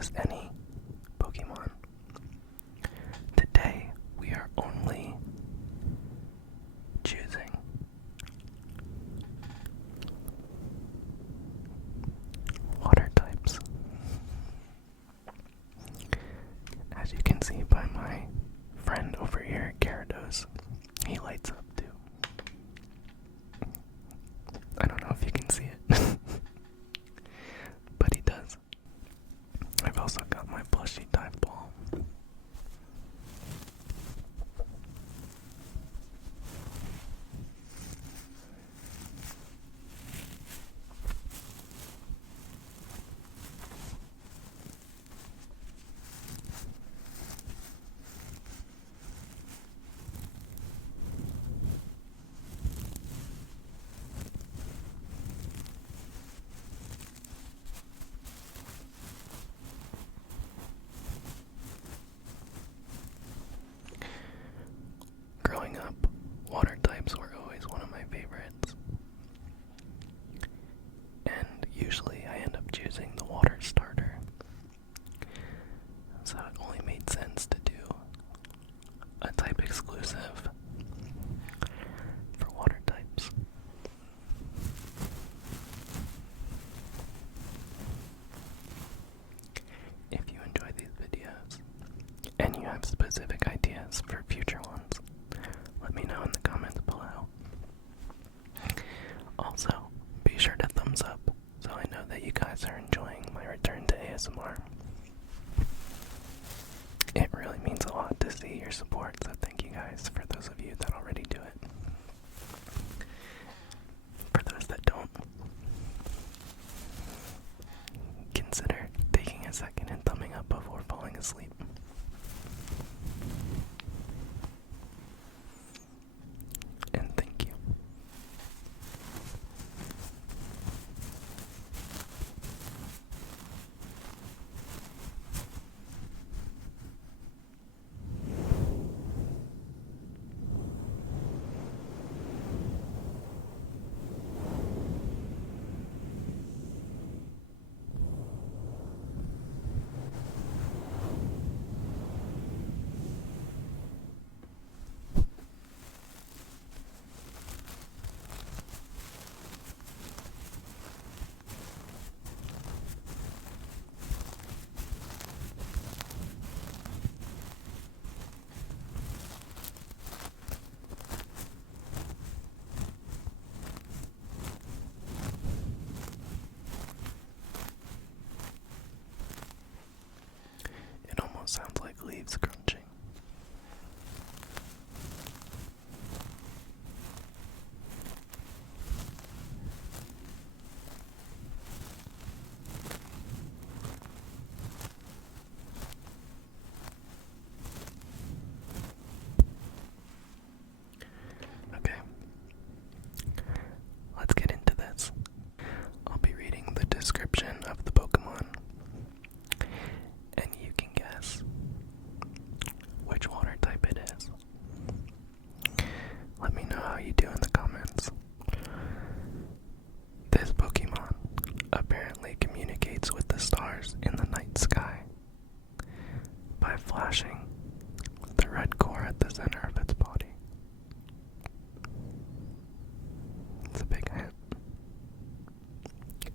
just any Pokemon. Today, we are only choosing water types. As you can see by my friend over here, Gyarados, he lights up too. I don't know if you can see it, but he does. I've also got my plushie dive ball. Growing up, water types were always one of my favorites. And usually I end up choosing the water starter. So it only made sense to do a type exclusive for water types. If you enjoy these videos and you have specific ideas for future ones, let me know in the comments below. Also, be sure to thumbs up so I know that you guys are enjoying my return to ASMR. It really means a lot to see your support, so thank you guys for those of you that already do it. For those that don't, consider taking a second and thumbing up before falling asleep. And thank you. It almost sounds like leaves crunching. Okay, let's get into this. I'll be reading the description of the Pokemon, and you can guess which water type it is. Let me know how you do in the comments. This Pokemon apparently communicates with the stars in the night sky by flashing the red core at the center of its body. It's a big hint.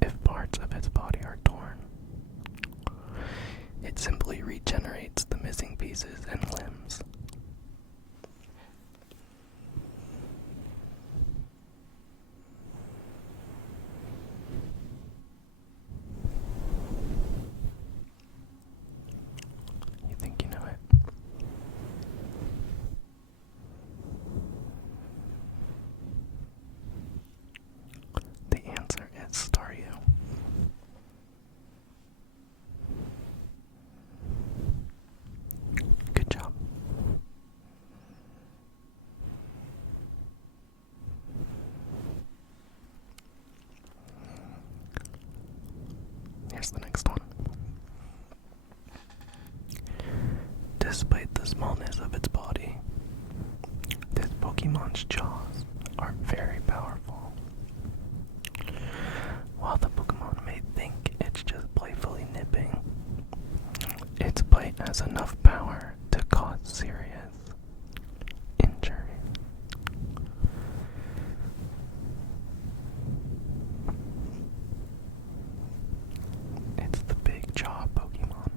If parts of its body are torn, it simply regenerates the missing pieces and limbs. You think you know it? The answer is Staryu. Good job. Here's the next one. Despite the smallness of its body, this Pokemon's jaws are very powerful. While the Pokemon may think it's just playfully nipping, it has enough power to cause serious injury. It's the Big Jaw Pokemon.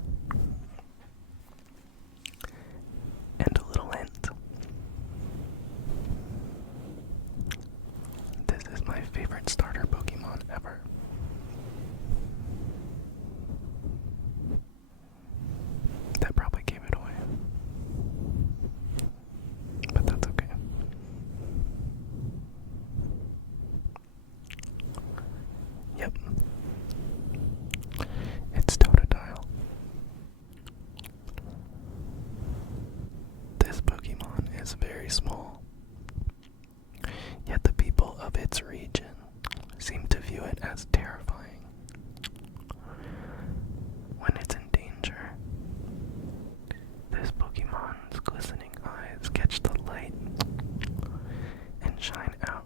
And a little hint. This is my favorite starter Pokemon ever. That probably gave it away. But that's okay. Yep. It's Totodile. This Pokemon is very small, yet the people of its region seem to view it as terrifying. When it's in danger, this Pokemon's glistening eyes catch the light and shine out,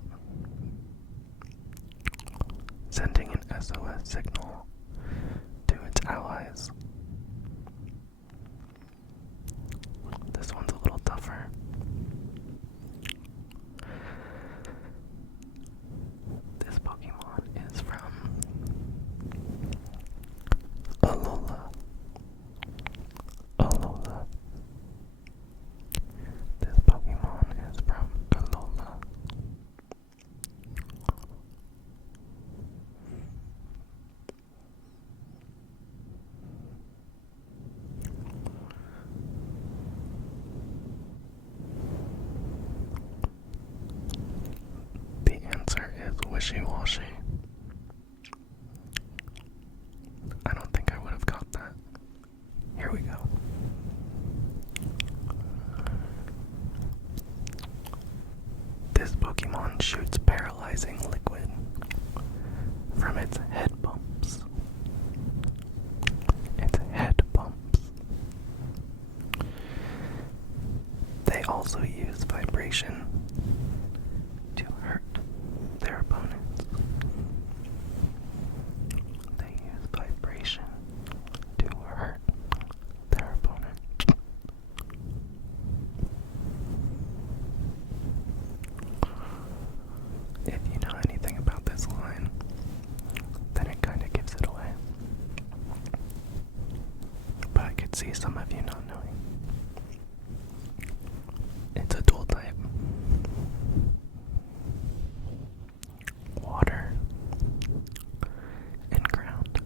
sending an SOS signal to its allies. This one's a little tougher. This Pokemon is from Alola. Alola. This Pokemon is from Alola. The answer is wishy-washy. I don't think I would have got that. Here we go. This Pokemon shoots paralyzing liquid from its head bumps. Its head bumps. They also use vibration to hurt their opponents. They use vibration to hurt their opponent. If you know anything about this line, then it kind of gives it away. But I could see some of you not knowing. It's a dual type. Water and ground.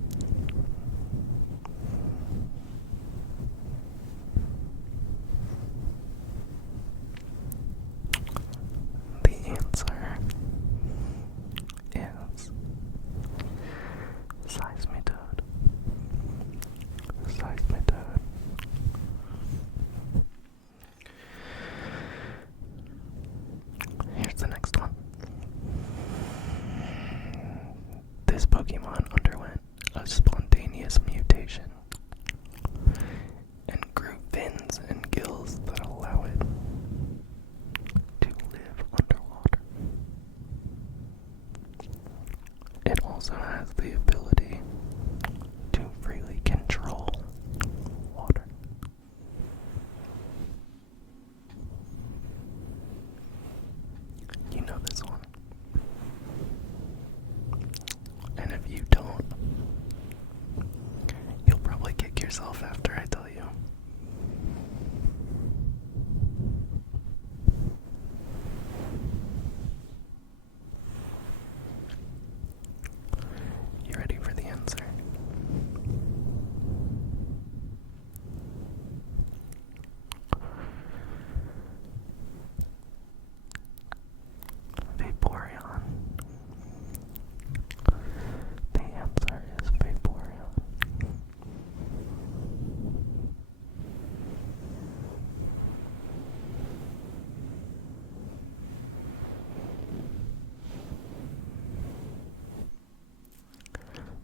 The answer is Seismitoad. Seismitoad. Here's the next one. This Pokemon underwent a spontaneous mutation and grew fins and gills that allow it to live underwater. It also has the ability to freely control water. You know this one. And if you don't, you'll probably kick yourself after I tell you. You ready for the answer? Vaporeon. The answer is Vaporeon.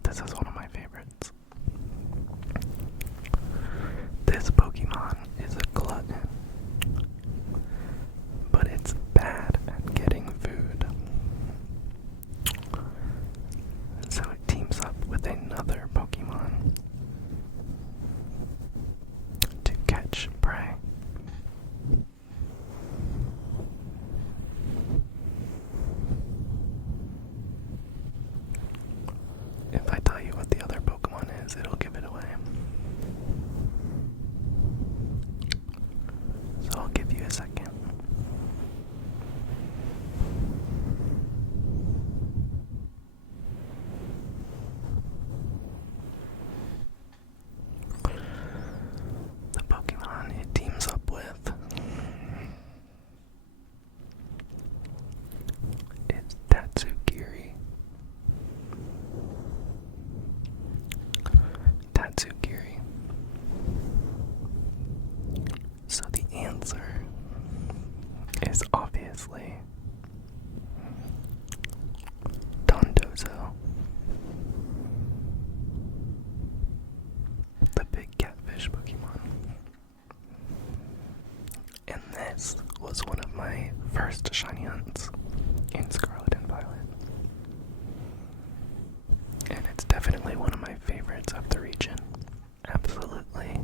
This is one of my favorites. This Pokemon is a glutton, but it's bad at getting food. So it teams up with another Pokemon obviously. Dondozo. The big catfish Pokemon. And this was one of my first shiny hunts in Scarlet and Violet. And it's definitely one of my favorites of the region. Absolutely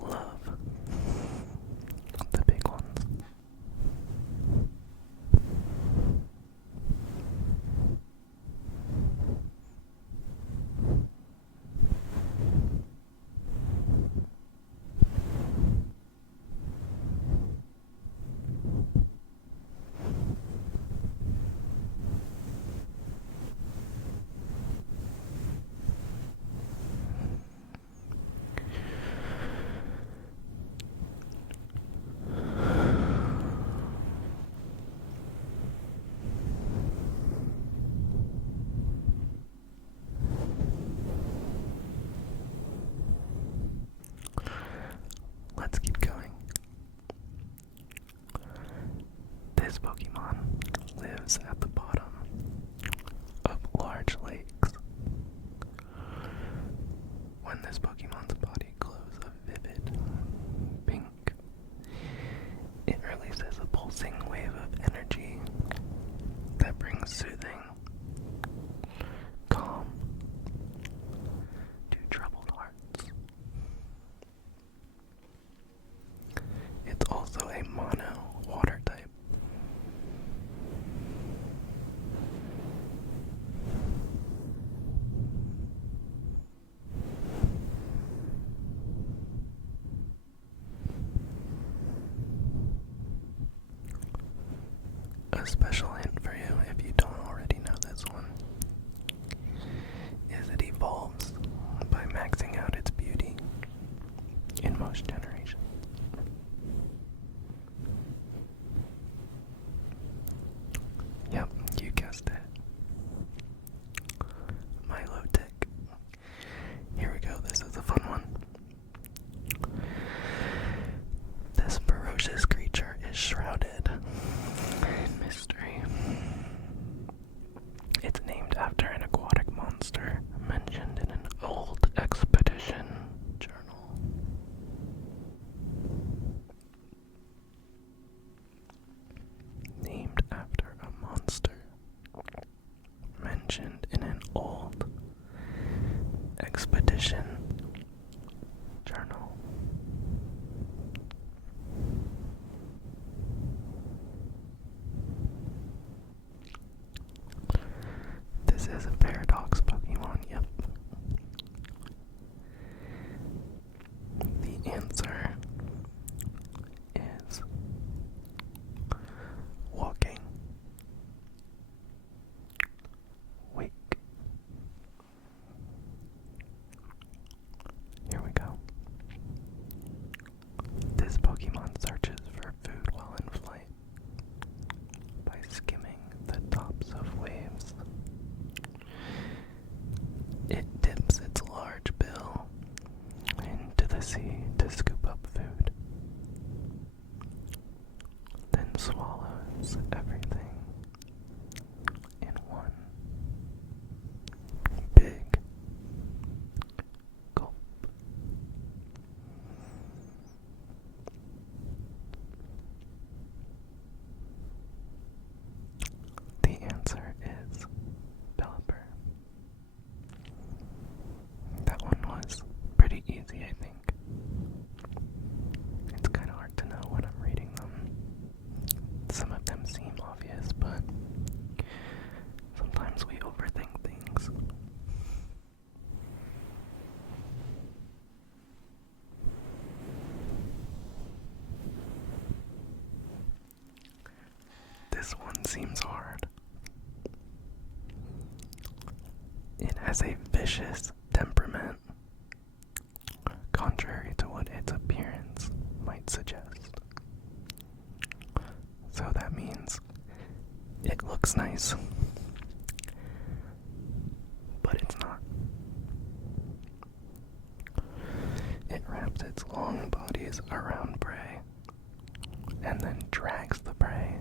love the big ones. Let's keep going. This Pokemon lives at the bottom of large lakes. When this Pokemon's body glows a vivid pink, it releases a pulsing wave of energy that brings soothing, calm to troubled hearts. It's also a mono water type. A special hint for you, if you don't already know this one, is it evolves by maxing out its beauty in most generations. Yep, you guessed it. Milotic. Here we go, this is a fun one. This ferocious creature is shrouded in mystery. It's named after an aquatic monster mentioned in an old expedition journal. Named after a monster mentioned in an old expedition journal. This is a paradox Pokemon, yep. The answer is walking. Wake. Here we go. This Pokemon searches for food while in flight by skimming the tops of waves. It dips its large bill into the sea to scoop up food, then swallows everything in one big gulp. The answer is Pelipper. That one was pretty easy, I think. It's kind of hard to know when I'm reading them. Some of them seem obvious, but sometimes we overthink things. This one seems hard. It has a vicious temperament, contrary to what its appearance might suggest. So that means it looks nice, but it's not. It wraps its long bodies around prey and then drags the prey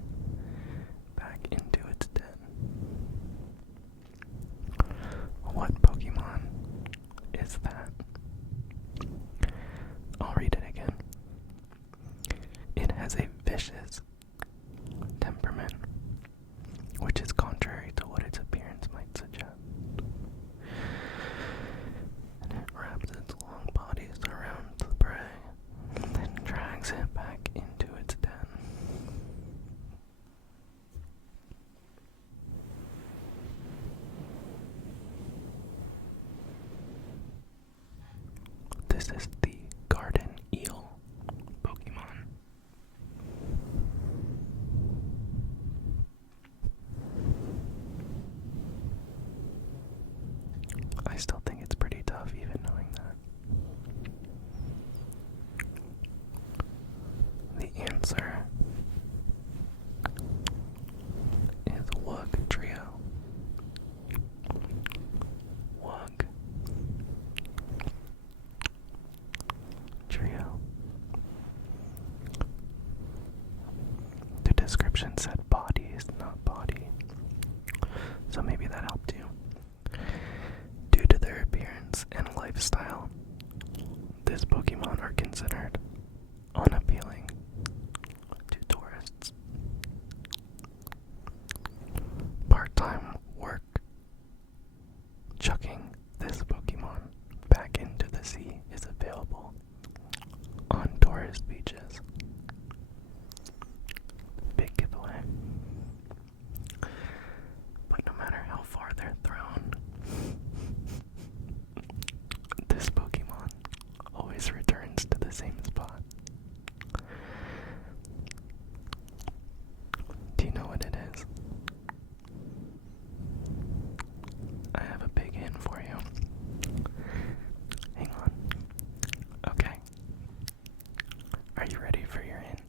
description said bodies, not body. So maybe that helped you. Due to their appearance and lifestyle, this Pokemon are considered unappealing to tourists. Part-time work chucking this Pokemon back into the sea is available on tourist beaches. Big giveaway. But no matter how far they're thrown, this Pokemon always returns to the same spot. Do you know what it is? I have a big hint for you. Hang on. Okay. Are you ready for your hint?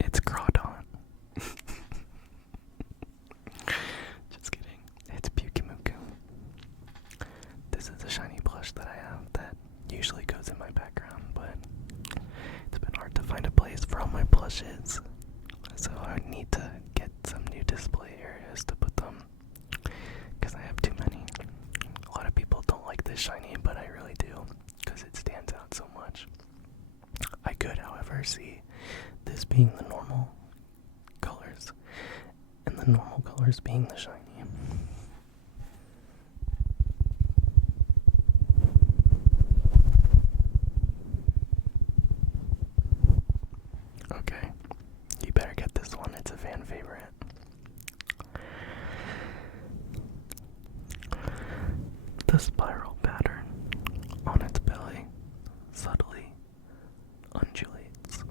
It's Groudon. Just kidding. It's Pyukumuku. This is a shiny plush that I have that usually goes in my background, but it's been hard to find a place for all my plushes. So I need to get some new display areas to put them, because I have too many. A lot of people don't like this shiny, but I really do, because it stands out so much. I could, however, see this being the normal colors, and the normal colors being the shiny. Okay, you better get this one, it's a fan favorite. The spiral pattern on its belly subtly undulates.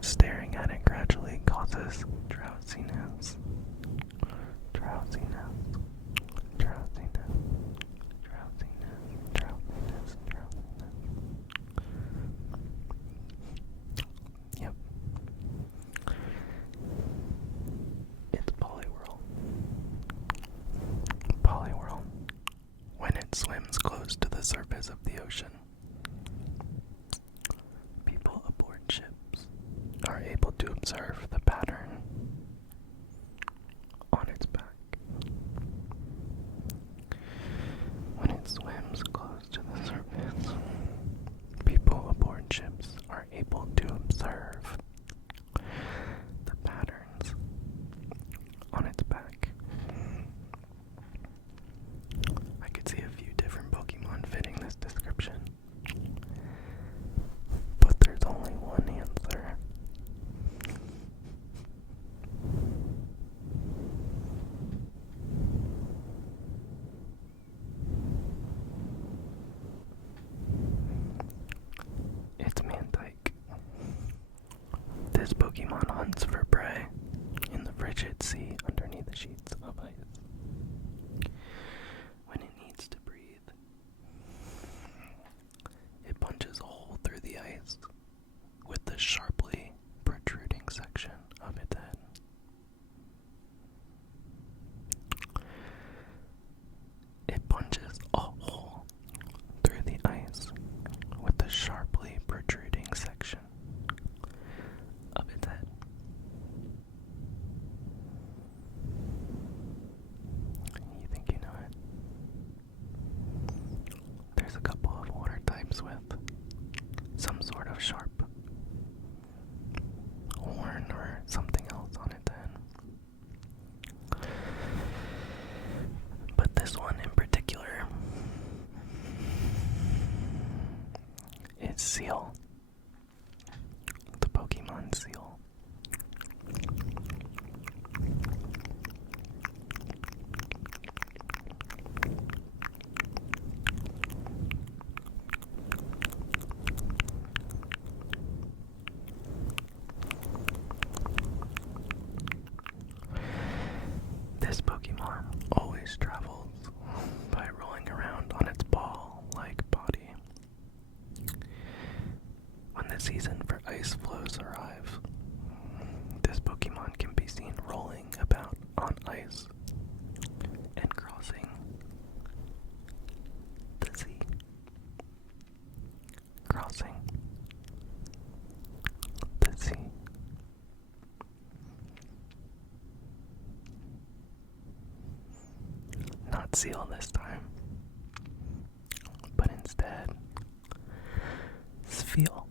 Staring at it gradually causes drowsiness. Drowsiness. Drowsiness. Drowsiness. Drowsiness. Drowsiness. Yep. It's Poliwhirl. Poliwhirl. When it swims close to the surface of the ocean, people aboard ships are able to observe the pattern on its back. When it swims close to the surface, people aboard ships are able to observe the patterns on its back. I could see a few different Pokemon fitting this description, but there's only one answer. It's Mantike. This Pokemon hunts for prey in the frigid sea underneath the sheets of ice. When it needs to breathe, it punches a hole through the ice with the sharply protruding section of its head. It punches a hole through the ice with the sharply protruding section of its head. You think you know it? There's a couple of water types with some sort of sharp not Seal this time, but instead Spheal.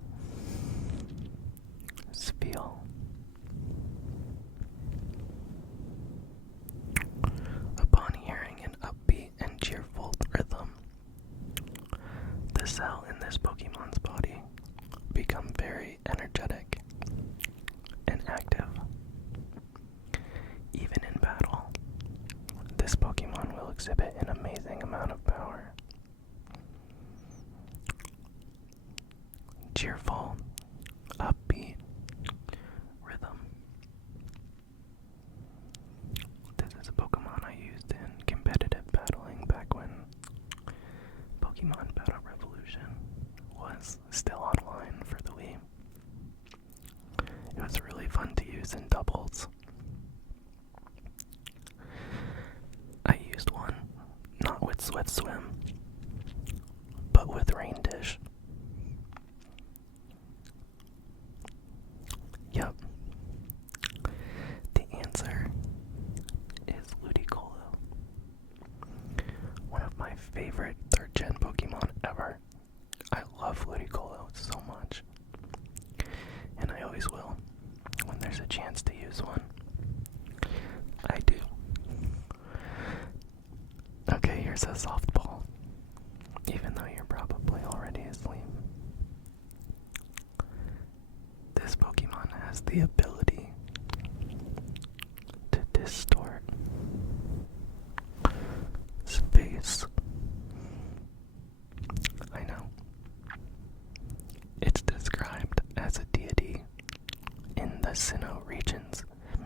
Spheal. Upon hearing an upbeat and cheerful rhythm, the cell in this Pokemon's body become very energetic and active. Even in battle, this Pokemon will exhibit an amazing amount of power. Cheerful, upbeat rhythm. This is a Pokemon I used in competitive battling back when Pokemon Battle Revolution was still online for the Wii. It was really fun to use in doubles. I used one, not with Sweat Swim, but with Rain Dish. Yep. The answer is Ludicolo. One of my favorite 3rd gen Pokemon ever. I love Ludicolo so much. And I always will when there's a chance to use one. I do. Okay, here's a softball. Even though you're probably already asleep. This Pokemon has the ability to distort space. I know. It's described as a deity in the Sinnoh region's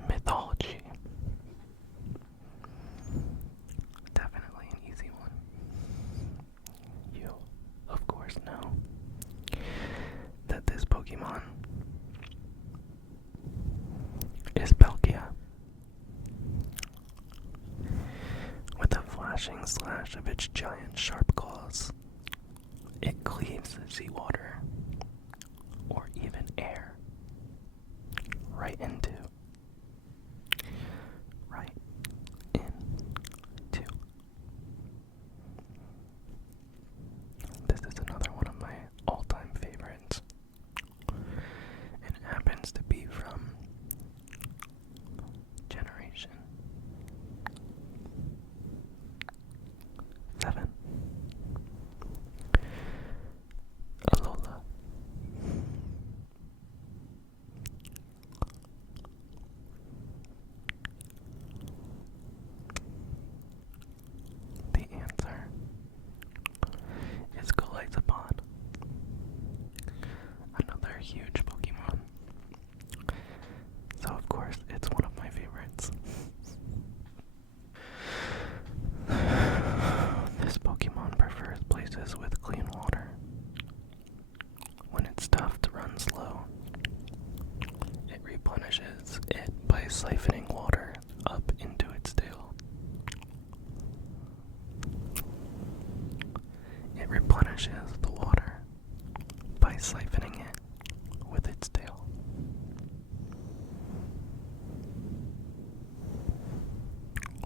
mythology. Definitely an easy one. You, of course, know that this Pokemon is Palkia. With a flashing slash of its giant sharp claws, it cleaves seawater, or even air, right into. This is another one of my all-time favorites. It happens to be from Generation 7. Alola. The answer is Galaxapod. Another huge Pokemon. So of course, it's one of my favorites. This Pokemon prefers places with clean water. When its stuffed runs low, it replenishes it by siphoning water up into its tail. It replenishes the water by siphoning it with its tail.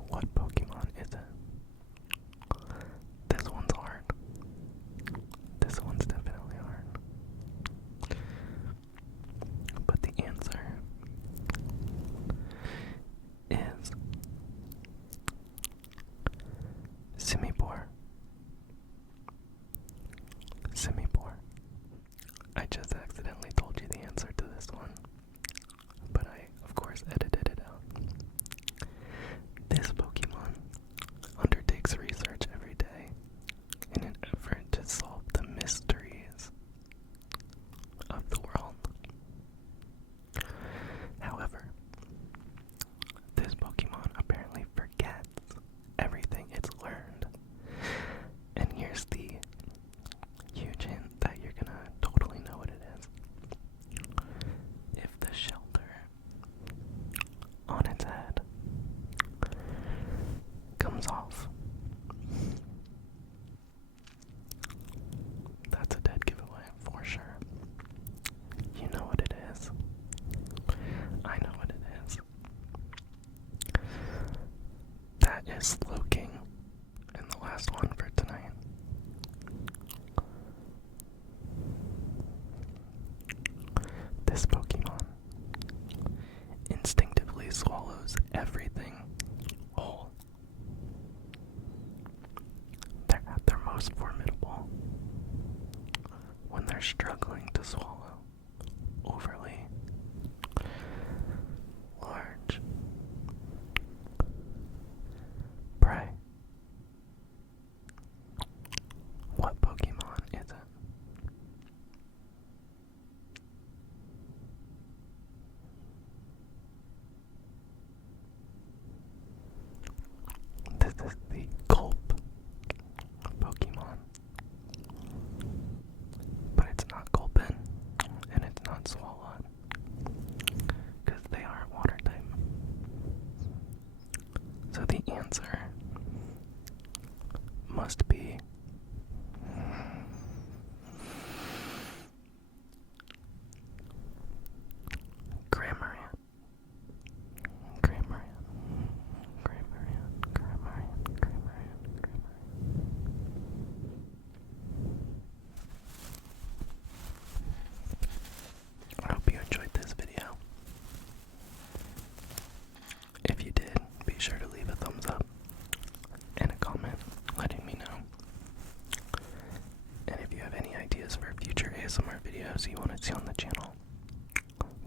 What Pokemon is it? This one's hard. This one's definitely hard. But the answer everything whole. They're at their most formidable when they're struggling to swallow overly large prey. What Pokemon is it? This is the Gulp Pokemon. But it's not Gulpin, and it's not Swalot, because they aren't water type. So the answer must be Cramorant. Cramorant. Cramorant. Cramorant. Cramorant. I hope you enjoyed this video. If you did, be sure to leave a thumbs up and a comment letting me know. And if you have any ideas for future ASMR videos you want to see on the channel,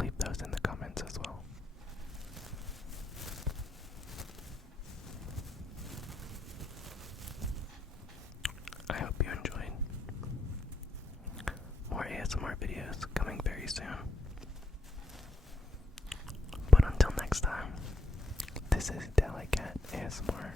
leave those in the comments as well. I hope you enjoyed. More ASMR videos coming very soon. But until next time, this is Dallycat ASMR.